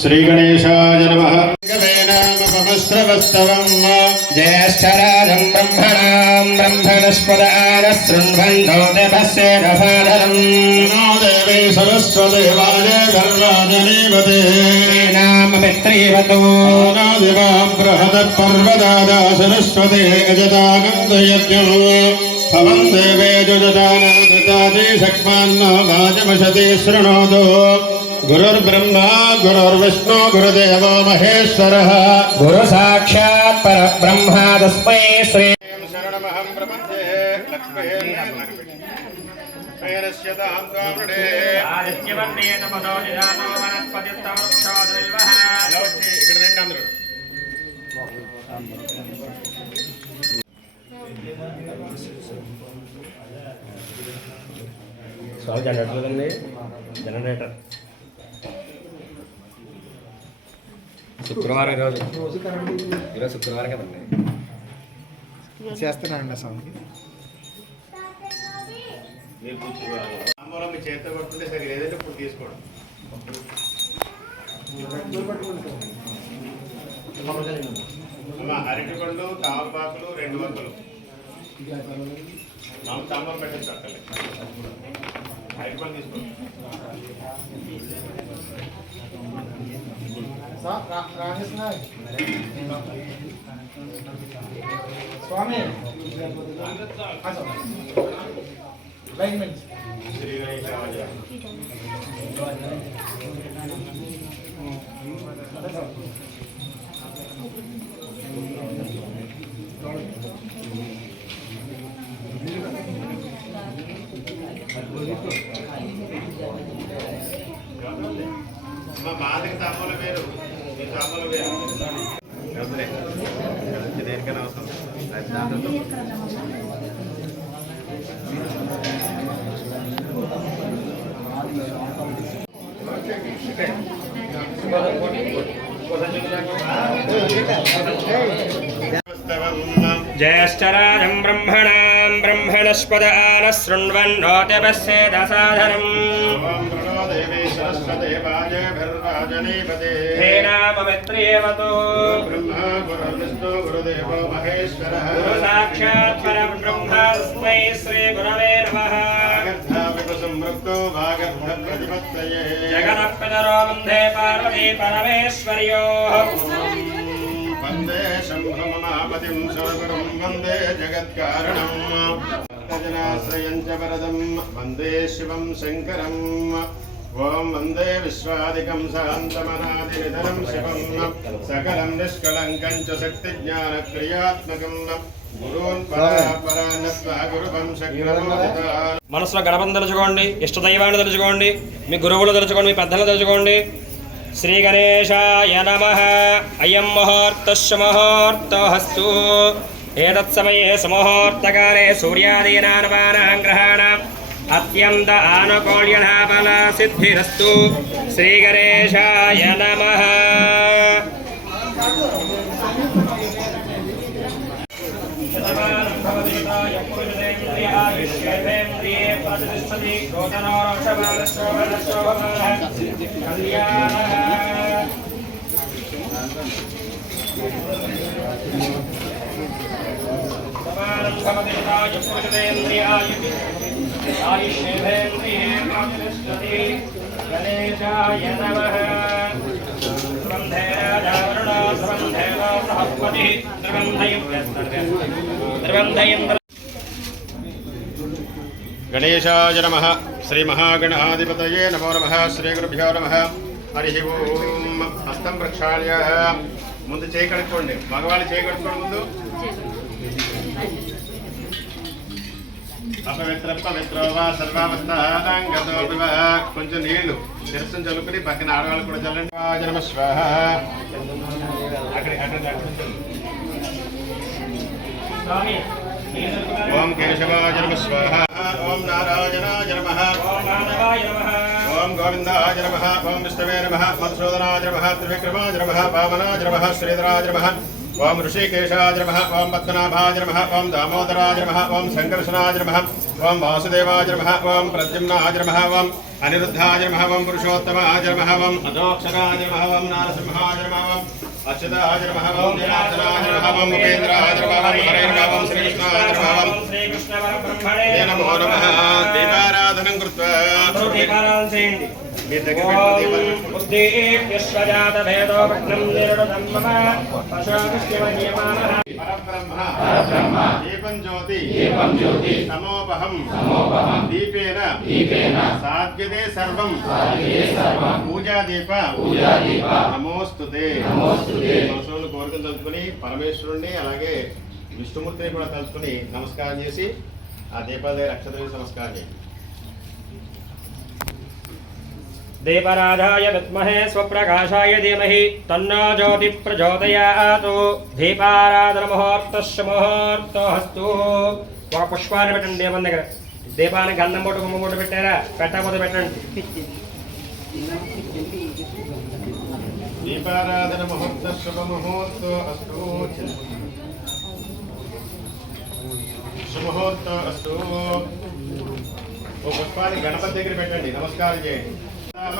श्रीगणेशाय नमः। ज्येष्ठराजं ब्रह्मणां ब्रह्मणस्पदानः शृण्वन्तो देवस्य दशाधरम् नमो देवी सरस्वती वाजे धर्वाजनीवते नाम मित्रीवतो नादिवा बृहत् पर्वदादा सरस्वती अजतागन्धयज्ञो भवं देवे जुजतानादताति शक्मान्नो वाजमशति शृणोतु गुरुर्ब्रह्मा गुरुर्विष्णु गुरुदेवो महेश्वरः गुरु साक्षात् परब्रह्म तस्मै श्री शरणमहं प्रपद्ये लक्ष्मीर्नश्यतां कामृणे आदित्यवर्णे तपदो निजातो वनस्पतिस्तवृक्षोदरिल्वः ఇక్కడ రండి అందరూ స్వామి జనరేటర్ ఉంది జనరేటర్ శుక్రవారం ఈరోజు శుక్రవారం కదండి చేస్తున్నానండి స్వామికి అమ్మలో మీ చేతితో పడుతుంటే సరే ఏదైతే ఇప్పుడు తీసుకోవడం అమ్మ అరటిపళ్ళు తామలపాకులు 200 తాంబూలం పెట్టచ్చు అక్కలే అరటిపళ్ళు తీసుకోండి స్వామి శ్రీ గణేశాయ మాదికి తాంబూలం వేరు మీ తాంబూలం వేరు దేనికైనా అవసరం ज्येष्ठराजं ब्रह्मणां ब्रह्मणस्पदानः शृण्वन्तो देवस्य दशाधरम् हे नाम मित्रीवतो ब्रह्मा गुरुर्विष्णु गुरुदेवो महेश्वरः गुरु साक्षात् परब्रह्म तस्मै श्रीगुरवे नमः जगतः पितरो वन्दे पार्वती परमेश्वर्योः वन्दे शम्भुमहापतिं सर्वगुरुं वन्दे जगत्कारणम् भक्तजनाश्रयं च वरदं वन्दे शिवं शङ्करम् ॐ वन्दे विश्वादिकं शान्तमनादिनिधनं शिवं सकलं निष्कलङ्कं च शक्तिज्ञानक्रियात्मकं గురున్ పరాపరాన్నస్వ గురువంశగ్రమోదిత మనసులో గణపతిని తలుచుకోండి, ఇష్టదైవాన్ని తలుచుకోండి, మీ గురువులు తలుచుకోండి, మీ పెద్దలను తలుచుకోండి. శ్రీ గణేశాయ నమః. అయం ముహూర్తస్య ముహూర్తోస్తు ఏతత్సమయే సుముహూర్తకాలే సూర్యాదీనానపానాం గ్రహాణాం అత్యంత ఆనుకూల్యలాభల సిద్ధిరస్తు. శ్రీ గణేశాయ నమః. గణేశాయ నమః. శ్రీ మహాగణాధిపతయే నమో నమః. శ్రీ గురుభ్యో నమః. హరి ఓం. హస్తం ప్రక్షాళ్య ముందు చేయి కడుక్కోండి. మగవాళ్ళు చేయి కడుక్కోండి ముందు. అపవిత్ర పవిత్రో వా సర్వావస్థాంగతో వివహ. కొంచెం నీళ్లు శిరస్సును చల్లుకుని పక్కన ఆడవాళ్ళు కూడా చల్లండి. నమః స్వాహ. ఓం కేశవాయ నమః స్వాహ. ఓం నారాయణాయ నమః. ఓం గోవిందాయ నమః. ఓం విష్ణవే నమః. మధుసూదనాయ నమః. త్రివిక్రమాయ నమః. వామనాయ నమః. శ్రీధరాయ నమః. ओम ऋषिकेशाय नमः ओम पद्मनाभाय नमः ओम दामोदराय नमः ओम संकर्षणाय नमः ओम वासुदेवाय नमः ओम प्रद्युम्नाय नमः ओम अनिरुद्धाय नमः ओम पुरुषोत्तमाय नमः ओम अधोक्षराय नमः ओम नारसिंहाय नमः ओम अच्युताय नमः ओम जनार्दनाय नमः ओम उपेन्द्राय नमः ओम हरे नमः ओम श्रीकृष्णाय नमः ओम श्रीकृष्ण परब्रह्मणे नमो नमः दीपाराधनं कृत्वा दीपाराधनं చేయండి बुद्धेभ्यश्वजात भेदो भग्नं निर्णतं मम पशुकृष्यमन्यमानः परब्रह्म दीपं ज्योति तमोपहं दीपेन साध्यते सर्वं पूजा दीप नमोस्तुते మనసులో కోరికలు తలుచుకొని పరమేశ్వరుణ్ణి అలాగే విష్ణుమూర్తిని కూడా తలుచుకొని నమస్కారం చేసి ఆ దీపాల అక్షతలకు నమస్కారం చేయండి. दीपराजाय विद्महे स्वप्रकाशाय धीमहि तन्नो ज्योति प्रचोदयात् दीपाराधन मुहूर्तस्य मुहूर्तोऽस्तु ఒక పుష్పాన్ని పెట్టండి దీపం దగ్గర దీపానికి గంధం బొట్టు గుమ్మ బొట్టు పెట్టారా పెట్టకపోతే పెట్టండి దీపారాధన ముహూర్త శుభ ముహూర్త అస్తు శుభముహూర్త అస్తు ఓ పుష్పాన్ని గణపతి దగ్గర పెట్టండి నమస్కారం చేయండి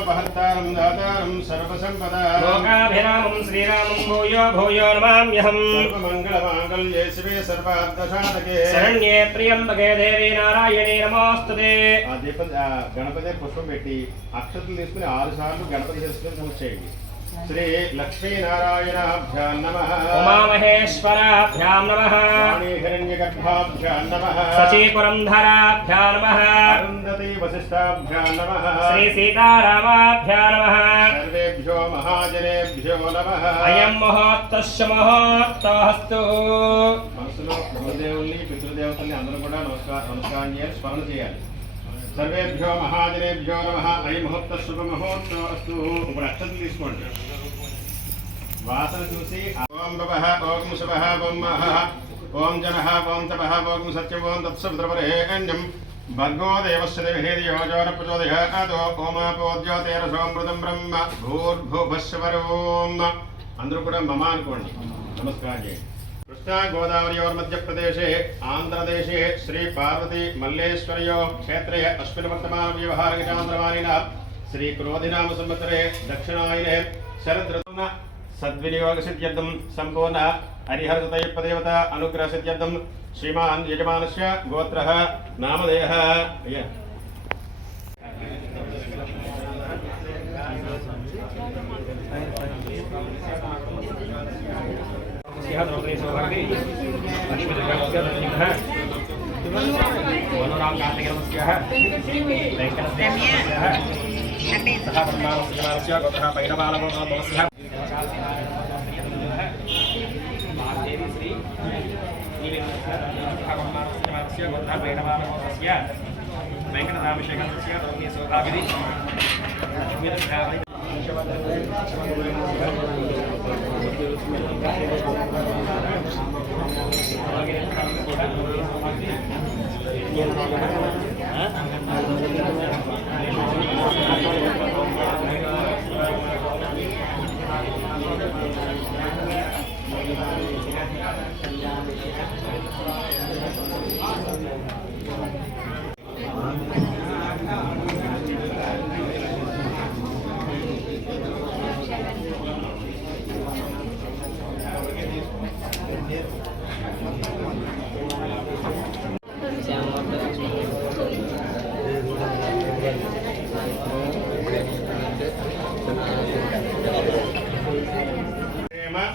భర్తారం దాతారం సర్వసంపదా లోకాభిరామం శ్రీరామం భూయో భూయో నమామ్యహం సర్వమంగళమాంగళ్యే శివే సర్వార్థసాధకే శరణ్యే త్ర్యంబకే దేవి నారాయణే నమోస్తుతే ఆ దీపం గణపతి పుష్పం పెట్టి అక్షతలు తీసుకుని 6 సార్లు గణపతి చేసుకుని నమస్కారం श्री लक्ष्मी नारायणाभ्यां नमः उमामहेश्वराभ्यां नमः हिरण्यगर्भाभ्यां नमः शचीपुरंधराभ्यां नमः अरुन्धती वसिष्ठाभ्यां नमः श्री सीतारामाभ्यां नमः सर्वेभ्यो महाजनेभ्यो नमः अयं मुहूर्तस्य मुहूर्तोऽस्तु మనసులో గురుదేవుల్ని పితృదేవతల్ని అందరూ కూడా నమస్కారం చేయాలి స్మరణ చేయాలి सर्वेभ्यो महाजनेभ्यो नमः अयं मुहूर्त शुभ मुहूर्त अस्तु ఇప్పుడు అక్షతలు తీసుకోండి వాసన చూసి ఓం భవః ఓం శుభః ఓం మహః ఓం జనః ఓం తపః ఓం సత్యం ఓం తత్సవితృవరేణ్యం భర్గో దేవస్య దేవహేదియో జోన ప్రచోదయాత్ ఓమాపోద్యోతేరసోమృతం బ్రహ్మ భూర్భువస్వరోం అందరూ కూడా మమ అనుకోండి నమస్కారం చేయండి कृष्णा गोदावरी मध्य प्रदेशे आंध्र देशे श्री पार्वती मल्लेश्वरयो क्षेत्रे अश्विन वर्तमान व्यवहार चांद्रमानिना श्री क्रोधिनाम संवत्सरे दक्षिणायने शरद ऋतुना सद्विनियोग सिद्ध्यर्थं संपूर्ण हरिहरसुतयपदेवता अनुग्रह सिद्ध्यर्थं श्रीमान यजमानस्य गोत्रः नामधेयः मनोराम कार्तिकनमस्यः वेंकटस्वामिनमस्यः सह ब्रह्मावस्यनमस्यः गोत्रः पैरवालवनमस्यः महादेवी श्री नीलकण्ठनमस्यः गोत्रः पैरवालवनमस्यः वेंकटरामशेखरस्य धर्मे सौभागिनी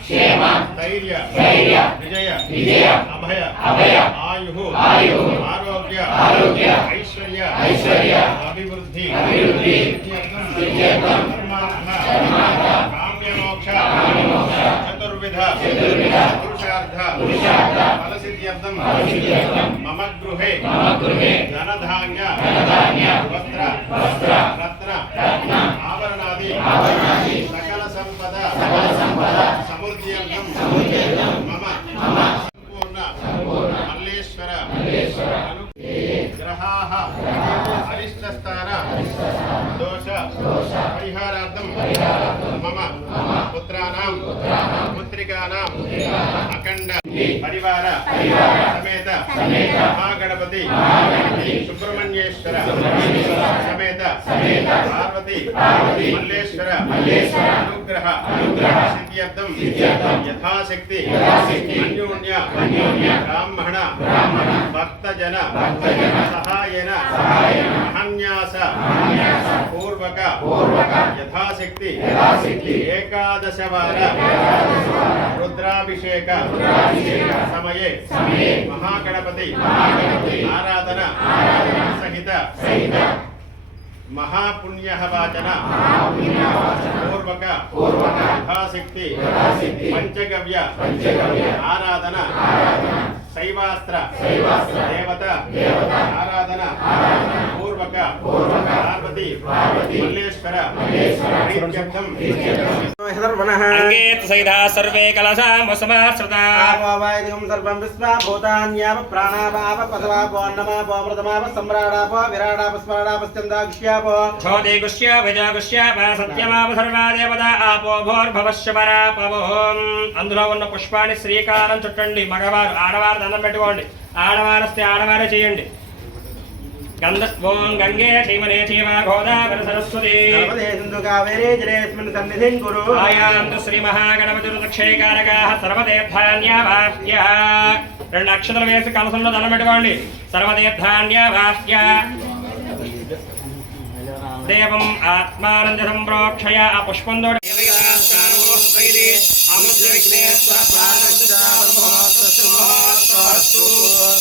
क्षेम धैर्य विजय अभय आयु आरोग्य ऐश्वर्य अभिवृद्धि काम्य मोक्ष चतुर्विध पुरुषार्थ फलसिद्ध्यर्थं मम गृहे धनधान्य वस्त्र रत्न आभरणादि सकल संपदा समृद्ध्यर्थं मम संपूर्ण मल्लेश्वर ग्रहाः अरिष्टस्थान दोष परिहारार्थं मम पुत्राणां पुत्रिकाणां పరివార సమేత మహాగణపతి సుబ్రహ్మణ్యేశ్వర సమేత పార్వతి మల్లేశ్వర అనుగ్రహ సిద్ధ్యర్థం యథాశక్తి అన్యోన్య బ్రాహ్మణ భక్తజన సహాయన మహాన్యాస పూర్వక యథాశక్తి ఏకాదశవార రుద్రాభిషేక సమయే మహాగణపతి ఆరాధన సహిత మహాపుణ్యవాచన పూర్వక యథాశక్తి పంచగవ్య ఆరాధన శైవాస్త్ర దేవత ఆరాధన పూర్వక పార్వతి మల్లేశ్వర ప్రీత్యర్థం అంగేత సైదా సర్వే కలశామ సమాశ్రితా ఆపవాయదిగం సర్వం విశ్వా భూతాన్యాప ప్రాణాపాప పదవాపో అన్నమాపో అమృతమాప సమ్రాడాపో విరాడాప స్మరాడాప స్కందాగుష్యాపో ఛోదే గుష్యా విజాగుష్యాప సత్యమాప సర్వా దేవతా ఆపో భోర్భవశ్య పరాపవోం. అందులో ఉన్న పుష్పాన్ని శ్రీకారం చుట్టండి. మగవారు ఆడవారు దండం పెట్టుకోండి. ఆడవారు వస్తే ఆడవారే చేయండి. ఓం గంగే చైమనే చైవ గోదావరి సరస్వతి నర్మదే సింధు కావేరీ జలేస్మిన్ సన్నిధిం కురు. ఆయాంతు శ్రీ మహాగణపతిరుదక్షేకారకాః సర్వతీర్థాన్యావాహ్య. 2 అక్షతలు వేసి కలసంలో దండం పెట్టుకోండి. సర్వతీర్థాన్యావాహ్య. దేవం ఆత్మానంద సంప్రోక్షయ. ఆ పుష్పంతో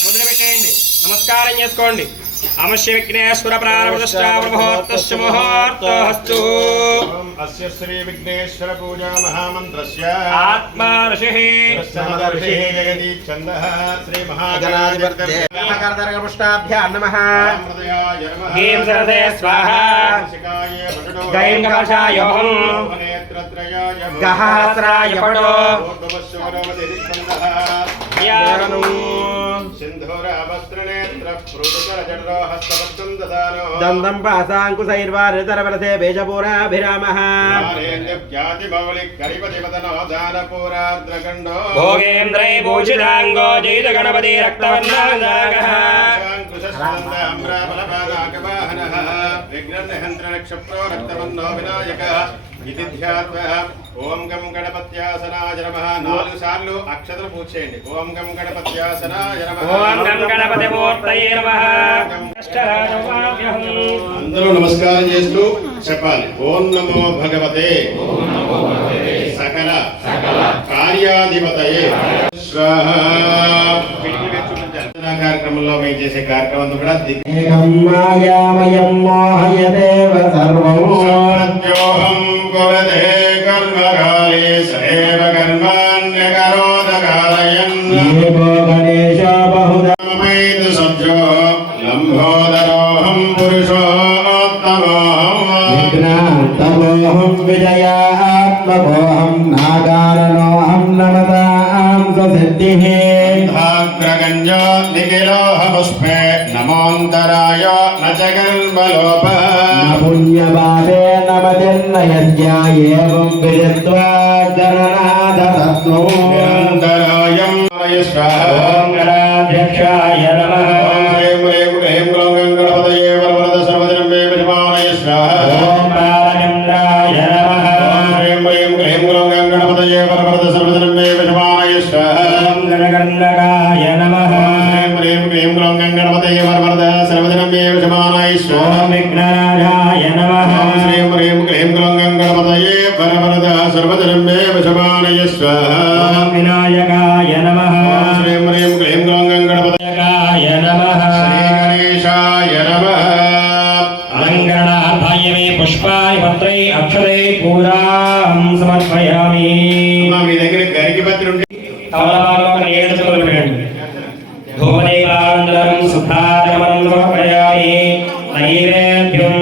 మొదలుపెట్టేయండి. నమస్కారం చేసుకోండి. అమస్య విఘ్నేశ్వర ప్రారంభముహూర్తస్య ముహూర్తోస్తు. అస్య శ్రీ విఘ్నేశ్వర పూజా మహామంత్రస్య ఆత్మా ఋషిః ఋషిః జగతి ఛందః శ్రీ గణాధిపత్యే పుష్టాభ్యాం నమః. మహాగణాధిపత్యాయ నమః. గీం సరసే స్వాహా. శిఖాయ వటుడో గైం కవచాయోహం. నేత్రత్రయాయ గహస్రాయ పటో పూర్వశోరవతిరిస్కందః యాను సింధూరవస్త్రనేత్ర ప్రోదుకరజడో హస్తపద్మం దదానో దంతం పాసాంకుశైర్వారితరవరసే బీజపూరాభిరామః. భోగేంద్రై భూషితాంగో జైత గణపతి రక్తవర్ణాగః. ఇది ధ్యాత్వా ఓం గం గణపత్యాసనాయ నమః. 4 సార్లు అక్షతలు పూజ చేయండి. ఓం గం గణపత్యాసనాయ నమః. ఓం గం గణపతి మూర్తయే నమః. అష్టరాజోపాభ్యహం. అందరూ నమస్కారం చేస్తూ చెప్పాలి. ఓం నమో భగవతే సకల కార్యాధిపతయే స్వాహా. కార్యక్రమంలో మేము చేసే కార్యక్రమం కూడా ఏకం మాయామయం మోహయదేవ సర్వం. సత్యోహం కురతే కర్మకాలే సైవ కర్మాణ్యకరోదకాలయన్ ఏకో గణేశో బహుధా మమైతు సజ్జో లంబోదరోహం పురుషోత్తమోహం విఘ్నాంతమోహం విజయాత్మకోహం నాగారణోహం నమతాం స్వసిద్ధిః. భాగ్రగంజో నిఖిలోహ పుష్పే నమోంతరాయ న జగన్మలోపః పుణ్యపాదే నమతిర్నయస్యాయేవం విదిత్వా గణనాథతత్వం. నిరంతరాయం స్వాహా. ఓం గణాధ్యక్షాయ నమః. హ్రీం హ్రీం హ్రీం గ్లౌం గణపతయే వరవరద సర్వజనం మే విద్మానయ స్వాహా. ఓం బాలచంద్రాయ నమః. హ్రీం హ్రీం హ్రీం గ్లౌం గణపతయే వరవరద సర్వజనం మే విద్మానయ స్వాహా. ఓం గణగణగాయ నమః. హ్రీం హ్రీం హ్రీం గ్లౌం గణపతయే వరవరద సర్వజనం మే విద్మానయ స్వాహా. ఓం విఘ్నరాజాయ నమః. హ్రీం హ్రీం హ్రీం గ్లౌం గణపతయే వరవరద సర్వజనం మే విద్మానయ స్వాహా. ఓం వినాయకాయ నమః. హ్రీం హ్రీం హ్రీం గ్లౌం గణపతయే వినాయకాయ నమః. శ్రీ గణేశాయ నమః. అలంకరణార్థాయ మే పుష్పాని పత్రై అక్షరై పూజాం సమర్పయామి. మీ దగ్గర గరికి పత్రి ఉంటే తమలపాకులో ఒక 7 చుక్కలు పెట్టండి. ధూమదీపానందరం శుద్ధాచమనం సమర్పయామి. నైవేద్యం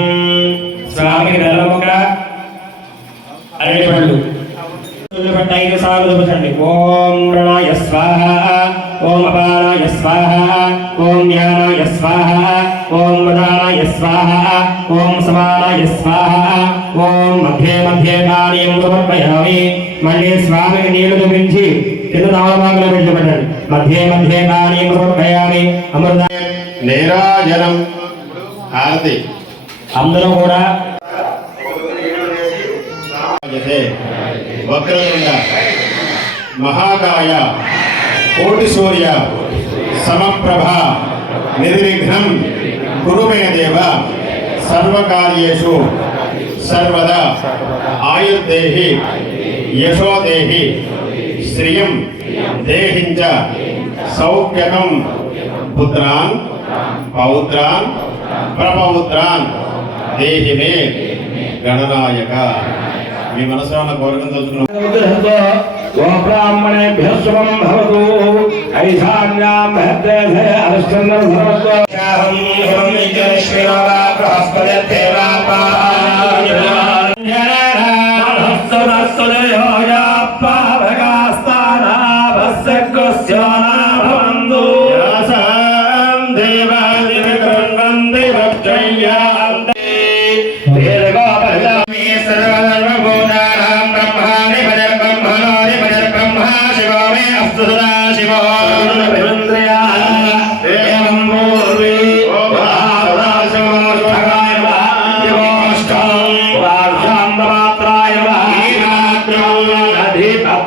స్వామికి బెల్లముక్క అరటిపళ్ళు పట్టు 5 సార్లు చూపించండి. ఓం రణాయ స్వాహ. ఓం అపానాయ స్వాహ. ఓం జ్ఞానాయ స్వాహ. ఓం వదానాయ స్వాహ. ఓం సమానాయ స్వాహ. ఓం మధ్యే మధ్యే పానీయం సమర్పయామి. మళ్ళీ స్వామికి నీళ్లు చూపించి కింద నామమాగలు పెట్టబడ్డాడు. మధ్య మధ్య పానీయం సమర్పయామి. అమృత నీరాజనం హారతి అందరూ కూడా వక్రతుండ మహాకాయ కోటి సూర్య సమప్రభ నిర్విఘ్నం కురు మే దేవ సర్వకార్యేషు సర్వదా ఆయుర్దేహి యశోదేహి శ్రియం దేహించ సౌఖ్యకం పుత్రాన్ పౌత్రాన్ ప్రపౌత్రాన్ దేహి మే గణనాయక. మీ మనసులో ఉన్న కోరికను తెలుసుకున్నాం. బ్రాహ్మణేభ్యః శుభం భవతు. ఐశాన్యాం భద్రేధే అరిష్టందం సర్వస్వం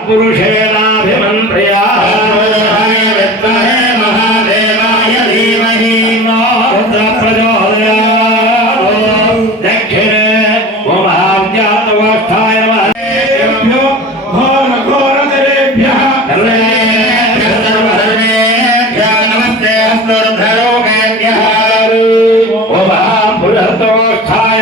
పురుషేణాభిమంత్రయా మహాదేవాయ ధీమహి ప్రచోదయాత్. దక్షిణే మహావ్యాతవస్థాయ నమస్తే హస్తోర్ధరోగేభ్యః పురస్తవస్థాయ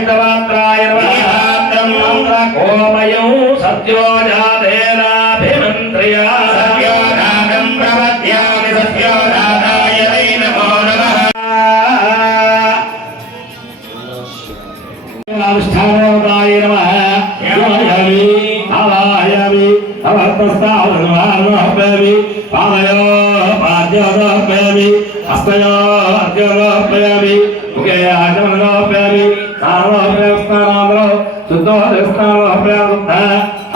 భగవాత్రాయ ఓమయం సత్యోజాతేనాభిమంత్రయా సత్యోజాతం ప్రపద్యామి సత్యోజాతాయ వై నమో నమః. అనుష్ఠానోదాయ నమః. యోయామి ఆవాయామి అవస్తస్థావనమానోపయామి పాదయో పాద్యోదోపయామి హస్తయో అర్ఘ్యోదోపయామి ముఖే ఆచమనోపయామి సారోపయామి శుద్ధోదయస్నానోపయామి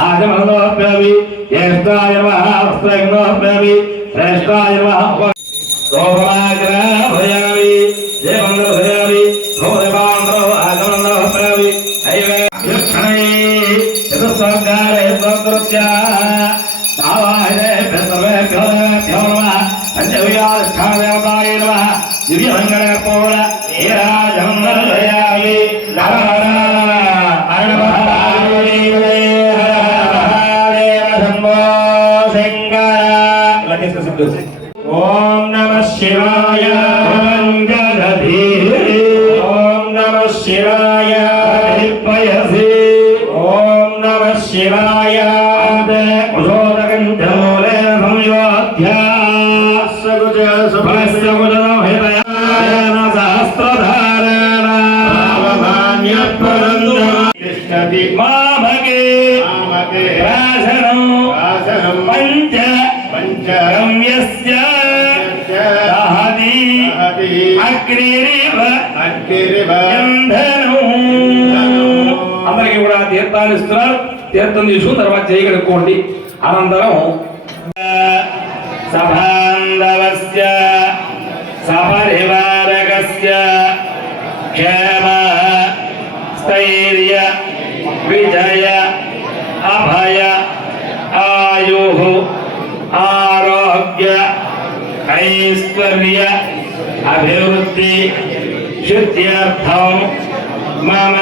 ఆచమనోపయామి జ్యేష్ఠాయ నమః వస్త్రఘ్నోపయామి శ్రేష్ఠాయ నమః శోభమాగ్రహయామి దేవందరయామి గోదేవాంధ్రో ఆచమనోపయామి హైవే లక్షణై చతుస్వర్గారే స్వకృత్య సావాహే ప్రసవేభ్యో నమః పంచవియాధిష్టానదేవతాయ నమః దివ్యమంగళకర్పూర నీరాజందరయామి ఓం నమః శివాయ. ఓం నమః శివాయ. ఓం నమః శివాయ. కుశోదకంఠమూలే సంయోధ్యాసగుజసభస్యగుజనోహితయాన సహస్రధారేణ తిష్టతి మామకే రాసనం పంచ పంచగమ్యస్య దహతి అగ్నిరివ ఇంధనం. అందరికీ కూడా తీర్థాలు ఇస్తున్నారు. తీర్థం తీసుకుని తర్వాత చేయగలుక్కోండి. అనంతరం సభాంధవస్య సపరివారకస్య క్షేమ స్థైర్య విజయ అభయ ఆయు ఆరోగ్య ఐశ్వర్య అభివృద్ధి శుద్ధ్యర్థం మమ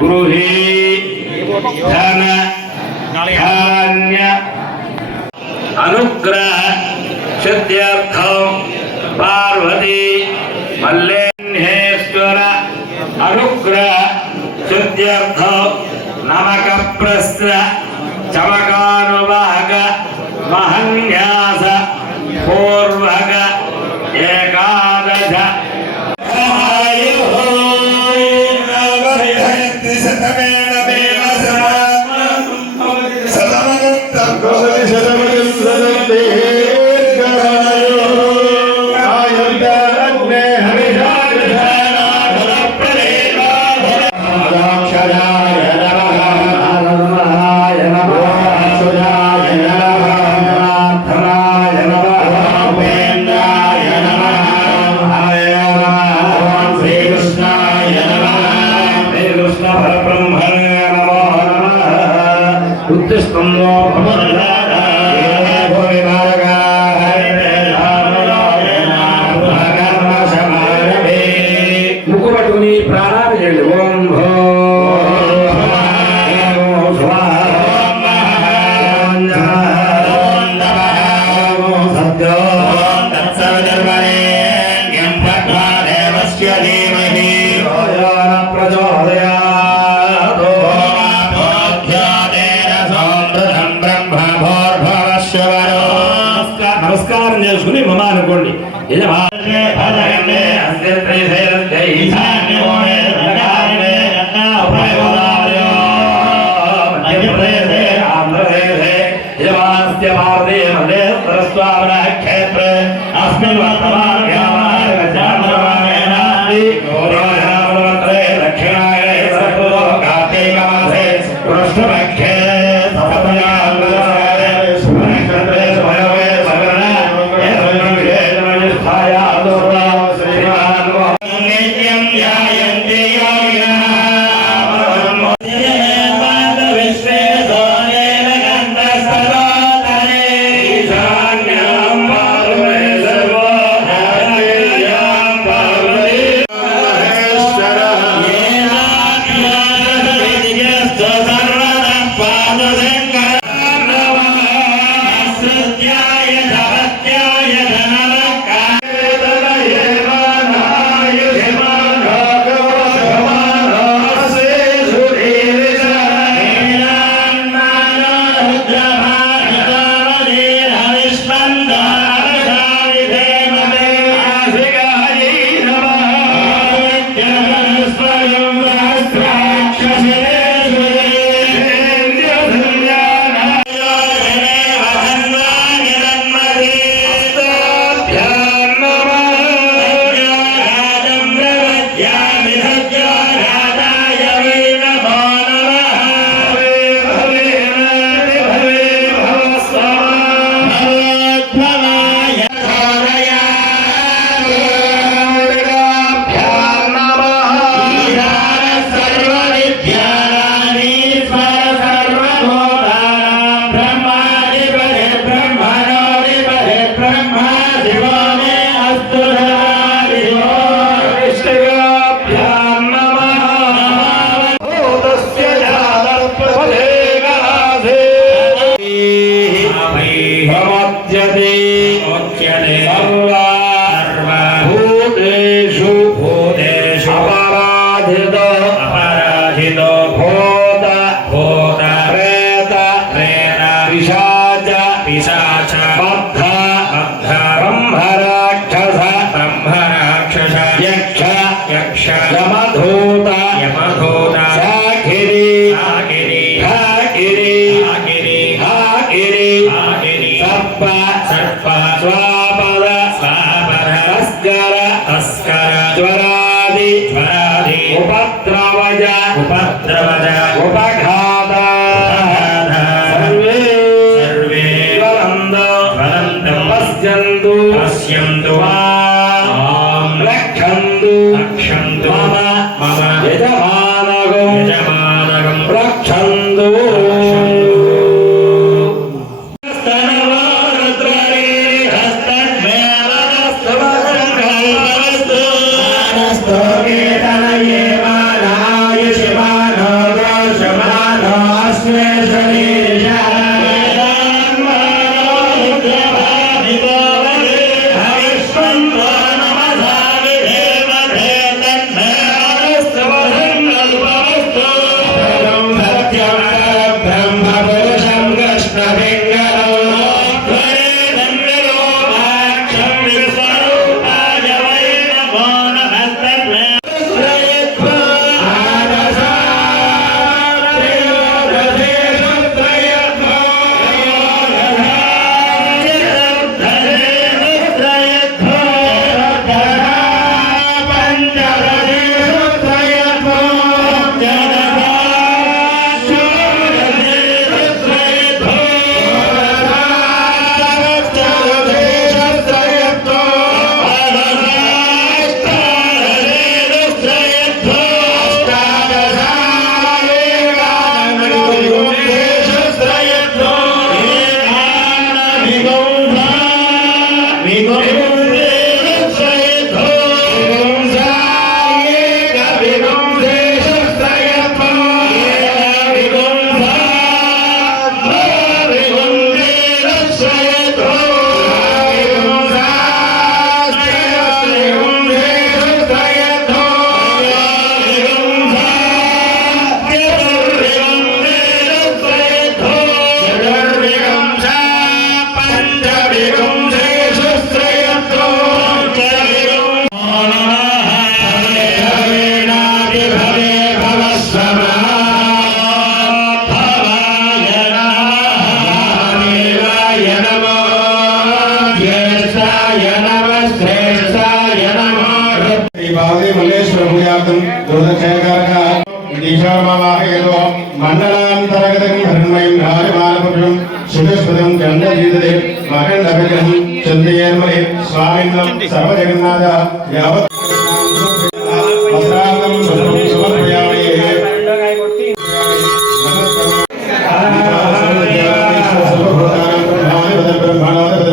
గృహే ధన ధాన్య అనుగ్రహ శుద్ధ్యర్థం పార్వతీ మల్లేశ్వర అనుగ్రహ శుద్ధ్యర్థం నమక ప్రశ్న చమకానువాహక మహన్యాస పూర్వక ఏకాదశ శతమేన ముక్కు పట్టుకుని ప్రాణాలు చేయండి. ఓం భో నమస్కారం చేసుకుని మమ అనుకోండి. ఉపద్రవజ ఉపఘాత సర్వే వదంతం పశ్యంతు రక్షంతు మమ యజమానగం రక్షంతు. Hare ऋषस्पदं चन्द्रजीतते मकरन्दविग्रहं चन्द्रयेन्मणि स्वामिनं सर्वजगन्नाथ यावत् वस्त्रादं समर्पयामि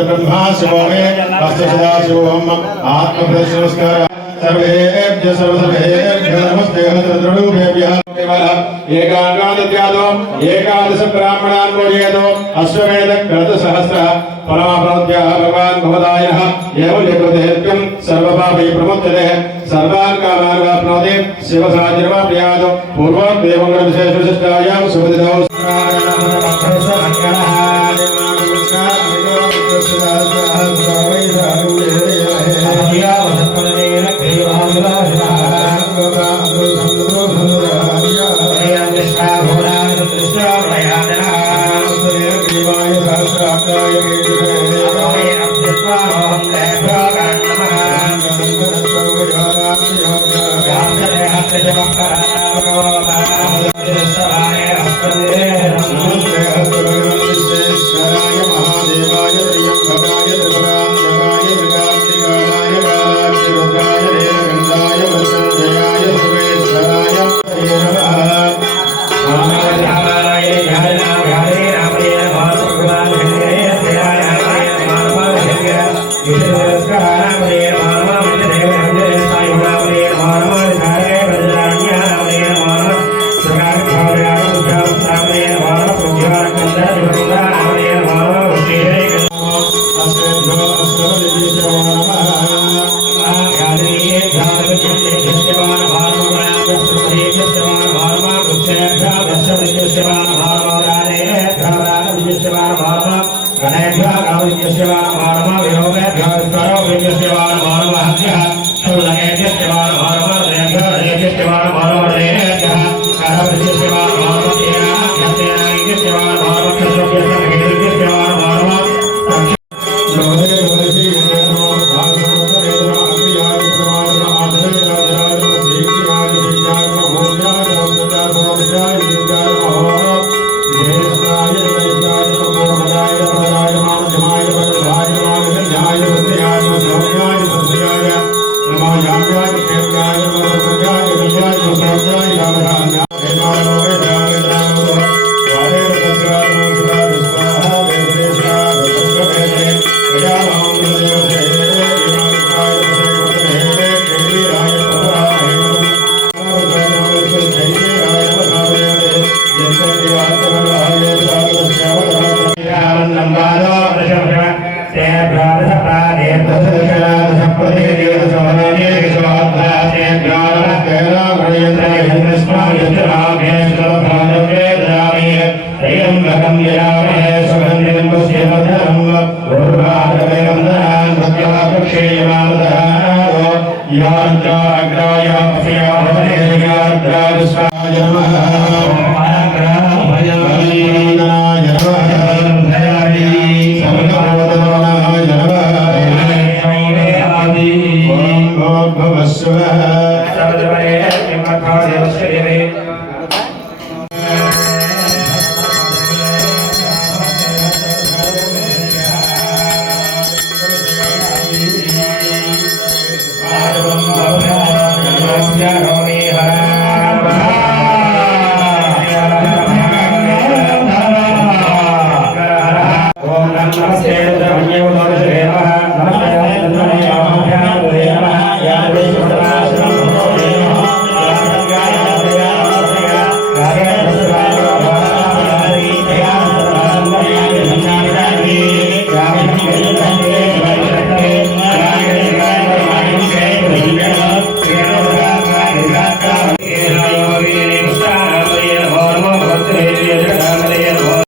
ब्रह्मा शिवोमे हस्तसदा शिवोम आत्मप्रदर्शनमस्कार सर्वेभ्यः सर्वसर्वेभ्यः नमस्ते हस्तद्रडूभ्यः एकांगादत्यादो एकादश ब्राह्मणान् मोदयतो अश्वमेध क्रतुसहस्रः परमाप्राप्त्या भगवान् भवदायः एवं निकृतेत्यं सर्वपापै प्रमुच्यते सर्वान् कामान् वाप्नोति शिवसाचिरमाप्नुयात् पूर्वं देवगणविशेषविशिष्टायां सुपतितौ यात्राग्राय